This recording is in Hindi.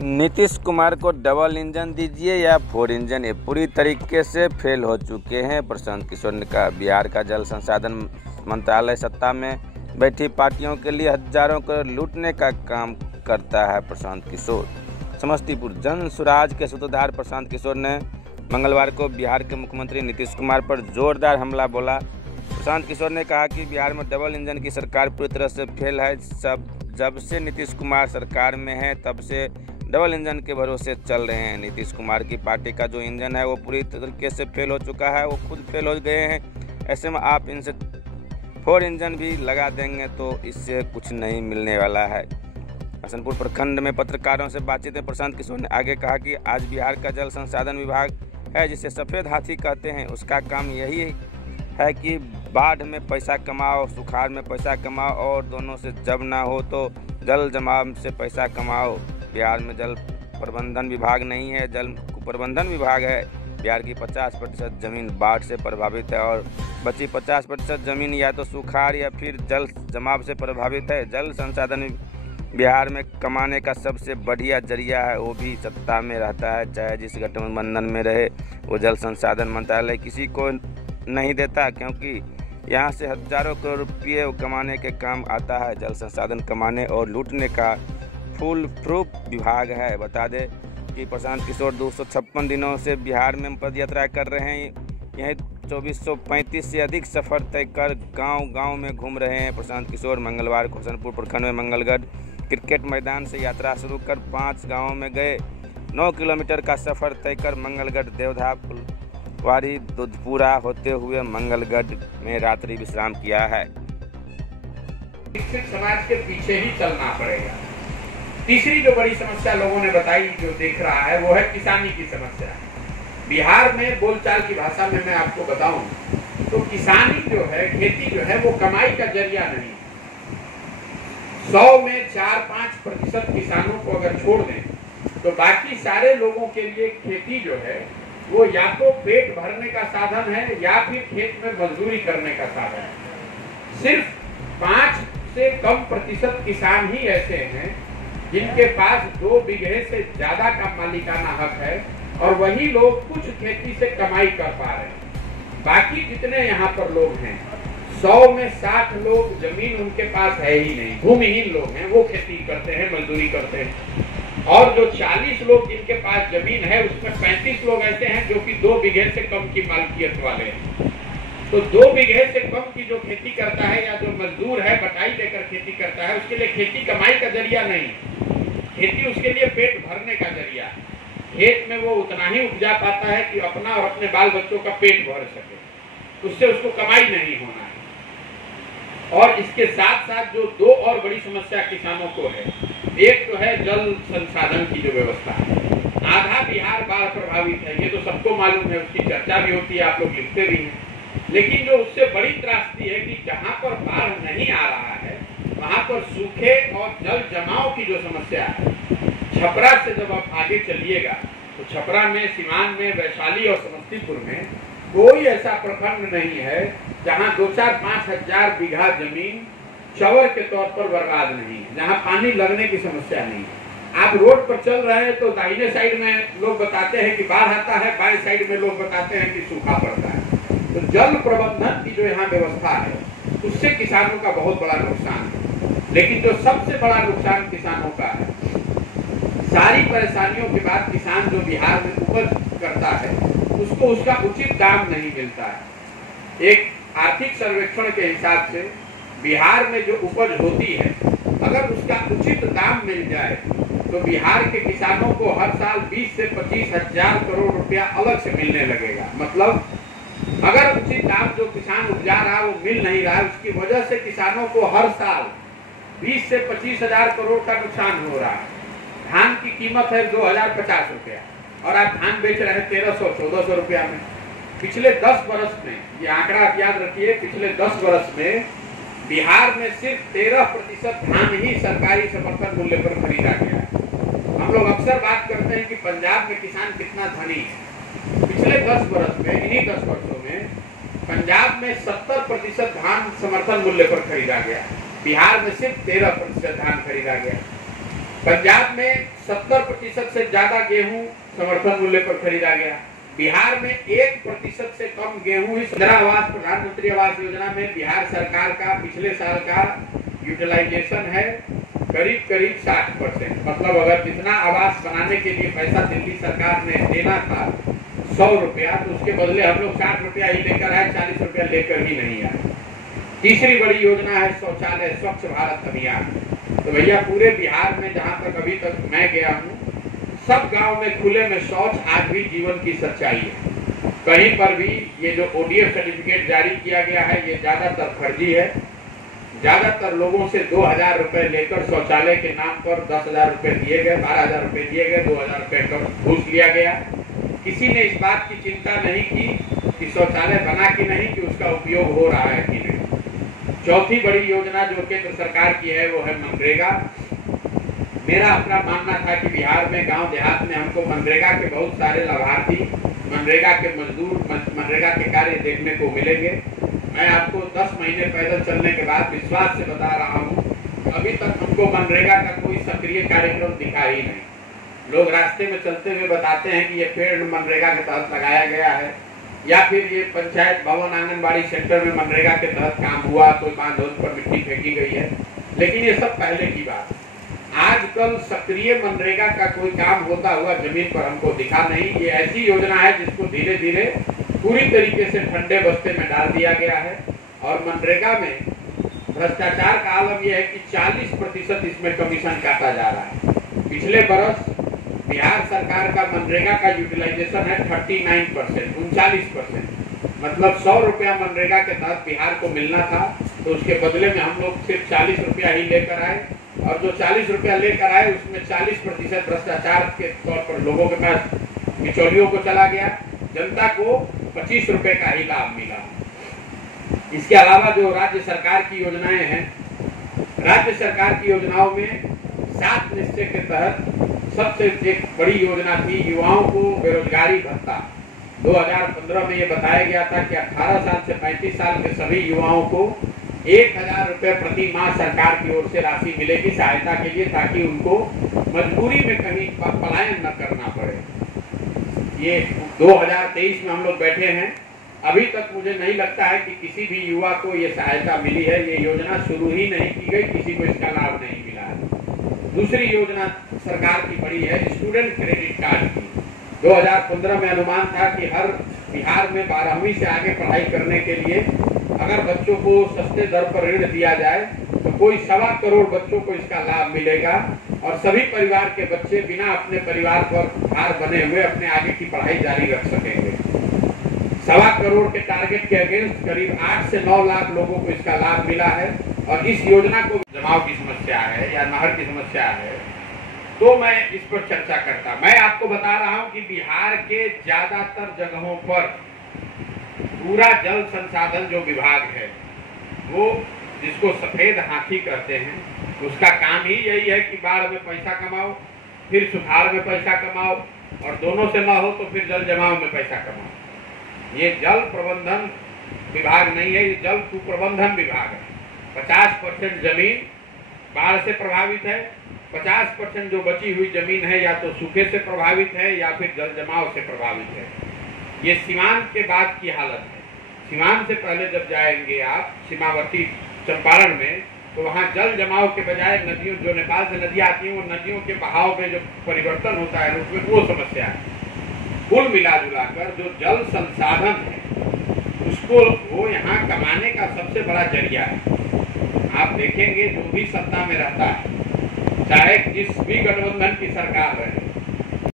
नीतीश कुमार को डबल इंजन दीजिए या 4 इंजन, ये पूरी तरीके से फेल हो चुके हैं। प्रशांत किशोर ने कहा बिहार का जल संसाधन मंत्रालय सत्ता में बैठी पार्टियों के लिए हजारों करोड़ लूटने का काम करता है। प्रशांत किशोर समस्तीपुर जन सुराज के सूत्रधार प्रशांत किशोर ने मंगलवार को बिहार के मुख्यमंत्री नीतीश कुमार पर जोरदार हमला बोला। प्रशांत किशोर ने कहा कि बिहार में डबल इंजन की सरकार पूरी तरह से फेल है। जब से नीतीश कुमार सरकार में है तब से डबल इंजन के भरोसे चल रहे हैं। नीतीश कुमार की पार्टी का जो इंजन है वो पूरी तरीके से फेल हो चुका है, वो खुद फेल हो गए हैं। ऐसे में आप इनसे 4 इंजन भी लगा देंगे तो इससे कुछ नहीं मिलने वाला है। हसनपुर प्रखंड में पत्रकारों से बातचीत में प्रशांत किशोर ने आगे कहा कि आज बिहार का जल संसाधन विभाग है, जिसे सफ़ेद हाथी कहते हैं, उसका काम यही है कि बाढ़ में पैसा कमाओ, सुखाड़ में पैसा कमाओ और दोनों से जब ना हो तो जल जमाव से पैसा कमाओ। बिहार में जल प्रबंधन विभाग नहीं है, जल कुप्रबंधन विभाग है। बिहार की 50% ज़मीन बाढ़ से प्रभावित है और बची 50% ज़मीन या तो सुखाड़ या फिर जल जमाव से प्रभावित है। जल संसाधन बिहार में कमाने का सबसे बढ़िया जरिया है, वो भी सत्ता में रहता है, चाहे जिस गठबंधन में रहे। वो जल संसाधन मंत्रालय किसी को नहीं देता, क्योंकि यहाँ से हजारों करोड़ रुपये कमाने के काम आता है। जल संसाधन कमाने और लूटने का फुल प्रूफ विभाग है। बता दें कि प्रशांत किशोर 256 दिनों से बिहार में पदयात्रा कर रहे हैं। यहीं 2435 से अधिक सफ़र तय कर गांव-गांव में घूम रहे हैं। प्रशांत किशोर मंगलवार को हसनपुर प्रखंड में मंगलगढ़ क्रिकेट मैदान से यात्रा शुरू कर 5 गाँवों में गए। 9 किलोमीटर का सफ़र तय कर मंगलगढ़ देवधा फुलवारी दुधपुरा होते हुए मंगलगढ़ में रात्रि विश्राम किया है। शिक्षित समाज के पीछे ही चलना पड़ेगा। तीसरी जो बड़ी समस्या लोगों ने बताई, जो देख रहा है, वो है किसानी की समस्या। बिहार में बोलचाल की भाषा में मैं आपको बताऊं तो किसानी जो है, खेती जो है, वो कमाई का जरिया नहीं। 100 में 4-5% किसानों को अगर छोड़ दें तो बाकी सारे लोगों के लिए खेती जो है वो या तो पेट भरने का साधन है या फिर खेत में मजदूरी करने का साधन है। सिर्फ 5 से कम प्रतिशत किसान ही ऐसे हैं जिनके पास 2 बीघे से ज्यादा का मालिकाना हक है और वही लोग कुछ खेती से कमाई कर पा रहे हैं। बाकी जितने यहाँ पर लोग हैं, 100 में 60 लोग जमीन उनके पास है ही नहीं, भूमिहीन लोग हैं, वो खेती करते हैं, मजदूरी करते हैं। और जो 40 लोग जिनके पास जमीन है उसमें 35 लोग ऐसे हैं जो कि 2 बीघे से कम की मालकियत वाले हैं। तो 2 बीघे से कम की जो खेती करता है या जो मजदूर है बटाई देकर खेती करता है, उसके लिए खेती कमाई का जरिया नहीं, खेती उसके लिए पेट भरने का जरिया है। खेत में वो उतना ही उपजा पाता है कि अपना और अपने बाल बच्चों का पेट भर सके, उससे उसको कमाई नहीं होना है। और इसके साथ साथ जो 2 और बड़ी समस्या किसानों को है, एक तो है जल संसाधन की जो व्यवस्था है। आधा बिहार बाढ़ प्रभावित है, ये तो सबको मालूम है, उसकी चर्चा भी होती है, आप लोग लिखते भी हैं। लेकिन जो उससे बड़ी त्रासदी है कि जहां पर बाढ़ नहीं आ रहा है वहां पर सूखे और जल जमाव की जो समस्या है। छपरा से जब आप आगे चलिएगा तो छपरा में, सीवान में, वैशाली और समस्तीपुर में कोई ऐसा प्रखंड नहीं है जहां 2-4-5 हजार बीघा जमीन चवर के तौर पर बर्बाद नहीं है, जहां पानी लगने की समस्या नहीं है। आप रोड पर चल रहे हैं तो दाहिने साइड में लोग बताते हैं कि बाढ़ आता है, बाएं साइड में लोग बताते हैं कि सूखा पड़ता है। तो जल प्रबंधन की जो यहाँ व्यवस्था है उससे किसानों का बहुत बड़ा नुकसान है। लेकिन जो सबसे बड़ा नुकसान किसानों का है, सारी परेशानियों के बाद किसान जो बिहार में उपज करता है उसको उसका उचित दाम नहीं मिलता है। एक आर्थिक सर्वेक्षण के हिसाब से बिहार में जो उपज होती है, अगर उसका उचित दाम मिल जाए तो बिहार के किसानों को हर साल 20 से 25 हजार करोड़ रुपया अलग से मिलने लगेगा। मतलब अगर उचित दाम जो किसान उपजा रहा है वो मिल नहीं रहा है, उसकी वजह से किसानों को हर साल 20 से 25 हजार करोड़ का नुकसान हो रहा है। धान की कीमत है 2050 रुपया और आप धान बेच रहे हैं 1300-1400 रुपया में। पिछले 10 वर्ष में, ये आंकड़ा आप याद रखिए, पिछले 10 वर्ष में बिहार में सिर्फ 13% धान ही सरकारी समर्थन मूल्य पर खरीदा गया है। हम लोग अक्सर बात करते हैं कि पंजाब में किसान कितना धनी है। पिछले 10 वर्ष में, इन्हीं 10 वर्षों में पंजाब में 70% धान समर्थन मूल्य पर खरीदा गया, बिहार में सिर्फ 13% धान खरीदा गया। पंजाब में 70% से ज्यादा गेहूं समर्थन मूल्य पर खरीदा गया। बिहार में 1% से कम गेहूं ही। इंदिरा आवास, प्रधानमंत्री आवास योजना में बिहार सरकार का पिछले साल का यूटिलाइजेशन है करीब 60%। मतलब अगर जितना आवास बनाने के लिए पैसा दिल्ली सरकार ने देना था 100 रुपया, तो उसके बदले हम लोग 60 रुपया ही लेकर आए, 40 रुपया लेकर ही नहीं आए। तीसरी बड़ी योजना है शौचालय स्वच्छ भारत अभियान। तो भैया पूरे बिहार में जहां तक अभी तक मैं गया हूँ, सब गांव में खुले में शौच आज भी जीवन की सच्चाई है। कहीं पर भी ये जो ODF सर्टिफिकेट जारी किया गया है, ये ज्यादातर फर्जी है। ज्यादातर लोगों से 2000 रुपए लेकर शौचालय के नाम पर 10,000 रुपए दिए गए, 12,000 रुपए दिए गए, 2,000 रुपए का घूस लिया गया। किसी ने इस बात की चिंता नहीं की कि शौचालय बना कि नहीं, कि उसका उपयोग हो रहा है कि नहीं। चौथी बड़ी योजना जो केंद्र सरकार की है वो है मनरेगा। मेरा अपना मानना था कि बिहार में गांव देहात में हमको मनरेगा के बहुत सारे लाभार्थी, मनरेगा के मजदूर, मनरेगा के कार्य देखने को मिलेंगे। मैं आपको 10 महीने पैदल चलने के बाद विश्वास से बता रहा हूँ, अभी तक हमको मनरेगा का कोई सक्रिय कार्यक्रम दिखा ही नहीं। लोग रास्ते में चलते हुए बताते हैं कि ये पेड़ मनरेगा के तहत लगाया गया है, या फिर ये पंचायत भवन आंगनबाड़ी सेंटर में मनरेगा के तहत काम हुआ, कोई बांध पर मिट्टी फेंकी गई है, लेकिन ये सब पहले की बात। आजकल सक्रिय मनरेगा का कोई काम होता हुआ जमीन पर हमको दिखा नहीं। ये ऐसी योजना है जिसको धीरे धीरे पूरी तरीके से ठंडे बस्ते में डाल दिया गया है। और मनरेगा में भ्रष्टाचार का आलम यह है कि 40% इसमें कमीशन काटा जा रहा है। पिछले बरस बिहार सरकार का मनरेगा का यूटिलाइजेशन है 39%, 39%। मतलब 100 रुपया मनरेगा के तहत बिहार को मिलना था, तो उसके बदले में हम लोग सिर्फ 40 रुपया ही लेकर आए। और जो 40 रुपया लेकर आए उसमें 40% भ्रष्टाचार के तौर पर लोगों के पास, बिचौलियों को चला गया। जनता को 25 रुपए का ही लाभ मिला। इसके अलावा जो राज्य सरकार की योजनाएं हैं, राज्य सरकार की योजनाओं में 7 निश्चय के तहत सबसे एक बड़ी योजना थी युवाओं को बेरोजगारी भत्ता। 2015 में ये बताया गया था कि 18 साल से 35 साल के सभी युवाओं को 1,000 रुपए प्रति माह सरकार की ओर से राशि मिलेगी सहायता के लिए, ताकि उनको मजबूरी में कहीं पलायन न करना पड़े। ये 2023 में हम लोग बैठे हैं, अभी तक मुझे नहीं लगता है कि किसी भी युवा को ये सहायता मिली है। ये योजना शुरू ही नहीं की गई, किसी को इसका लाभ नहीं मिला है। दूसरी योजना सरकार की बड़ी है स्टूडेंट क्रेडिट कार्ड की। 2015 में अनुमान था कि हर बिहार में 12वीं से आगे पढ़ाई करने के लिए अगर बच्चों को सस्ते दर पर ऋण दिया जाए तो कोई 1.25 करोड़ बच्चों को इसका लाभ मिलेगा और सभी परिवार के बच्चे बिना अपने परिवार पर भार बने हुए अपने आगे की पढ़ाई जारी रख सकेंगे। 1.25 करोड़ के टारगेट के अगेंस्ट करीब 8 से 9 लाख लोगों को इसका लाभ मिला है। और इस योजना को जमाव की समस्या है या नहर की समस्या है तो मैं इस पर चर्चा करता। मैं आपको बता रहा हूं कि बिहार के ज्यादातर जगहों पर पूरा जल संसाधन जो विभाग है, वो जिसको सफेद हाथी कहते हैं, उसका काम ही यही है कि बाढ़ में पैसा कमाओ, फिर सुखाड़ में पैसा कमाओ, और दोनों से ना हो तो फिर जल जमाव में पैसा कमाओ। ये जल प्रबंधन विभाग नहीं है, ये जल कुप्रबंधन विभाग है। 50% जमीन बाढ़ से प्रभावित है, 50% जो बची हुई जमीन है या तो सूखे से प्रभावित है या फिर जल जमाव से प्रभावित है। ये सीमांत के बाद की हालत है। सीमांत से पहले जब जाएंगे आप सीमावर्ती चंपारण में, तो वहाँ जल जमाव के बजाय नदियों, जो नेपाल से नदियाँ आती हैं, वो नदियों के बहाव में जो परिवर्तन होता है उसमें वो समस्या है। कुल मिला जुला कर जो जल संसाधन है उसको वो यहाँ कमाने का सबसे बड़ा जरिया है। आप देखेंगे जो भी सत्ता में रहता है, चाहे जिस भी गठबंधन की सरकार रहे,